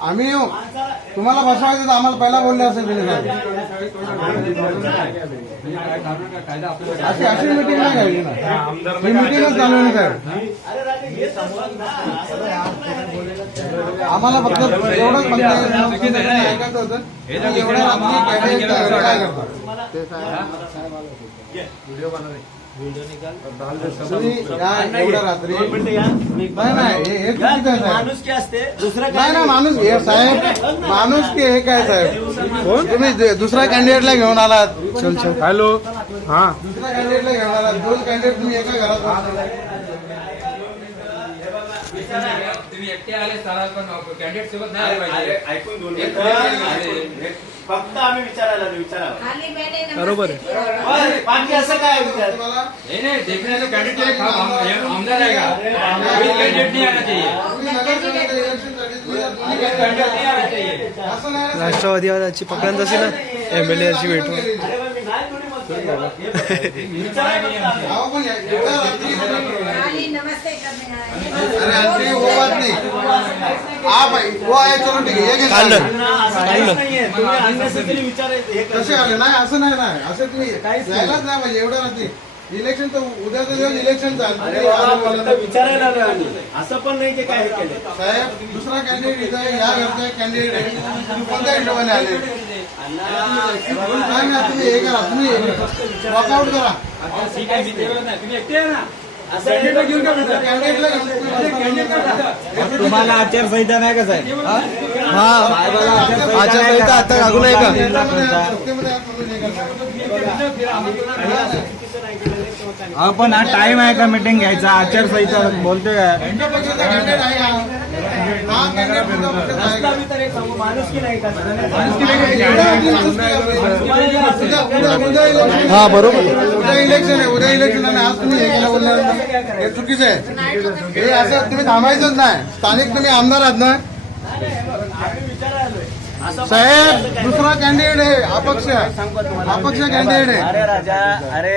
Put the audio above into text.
आम्ही येऊ. तुम्हाला बसवायचं तर आम्हाला पहिला बोलले असेल तुम्ही. साहेब अशी अशी मिटिंग नाही घ्यायची ना. ही मिटिंगच चालू नाही साहेब आम्हाला फक्त एवढंच फक्त ऐकायचं होतं. एवढ्या रात्री काय काय करता? ते तुम्ही कैंडिडेट कैंडिडेट माणूस की असते दुसरं नाही ना माणूस हे साहेब माणूस की हे काय साहेब तुम्ही दुसऱ्या कॅन्डिडेटला घेऊन आलात चल चल। हॅलो। हा। दुसऱ्या कॅन्डिडेटला घेऊन आलात दोन कॅन्डिडेट तुम्ही एका घरात तुम्ही एकटे आले चालाल पण कॅन्डिडेट सोबत नाही आले पाहिजे. ऐकून घेऊन एक घे. फक्त आम्ही विचारायला आलो, विचारावं. बरोबर बाकी असं काय विचार? तुम्हाला नहीं नहीं देखने से कैंडिडेट के लिए हम- हम- आमदार आएगा कोई कैंडिडेट नहीं. आना चाहिए. तुम्ही नगरसेवकाच्या इलेक्शनसाठी तुम्ही- तुम्ही कोई कैंडिडेट नहीं आना चाहिए. असं नाही ना. साहेब. राष्ट्रवादीवाल्याची पकडून तशी ना एमएलएची भेटून अरे बा, मी नाही थोडी बोलतोय. विचारायला फक्त आम्ही. अहो, पण या- एवढ्या रात्री खाली नमस्ते करने आए अरे आंटी वो बात नहीं. आप वो आहे चलो ठीक आहे. चालेल. हे कसे करता. आले? नाही असं नाही ना असं तुम्ही काहीच नाही. जायलाच नाही पाहिजे इलेक्शन तर उद्याचा दिवस इलेक्शन विचारायला आलो आम्ही. असं पण नाही की काय हे केलं. साहेब दुसरा कॅन्डिडेट इथं आहे, या घरचा कॅन्डिडेट आहे. तुम्ही कोणत्या हिशोबाने आले? नाही ना तुम्ही हे करा तुम्ही वॉकआउट करा. ठीक आहे मी नाही. तुम्ही एकटे आहे ना? तुम्हाला आचारसंहिता नाही का साहेब? हा? आचारसंहिता आता लागू नाही का? पण हा टाइम आहे का मीटिंग घ्यायचा? आचारसंहिता बोलतोय. का हा आहे? माणूस की नाही का आहे. हा, बरोबर. उद्या इलेक्शन आहे. उद्या इलेक्शन आणि आज तुम्ही हे केलं बोलल्यानंतर हे चुकीचं आहे. हे असं तुम्ही थांबायचंच नाही. स्थानिक तुम्ही आमदार आहात ना? साहेब दुसरा कॅन्डिडेट आहे. अपक्ष. अपक्ष कॅन्डिडेट आहे. अरे राजा अरे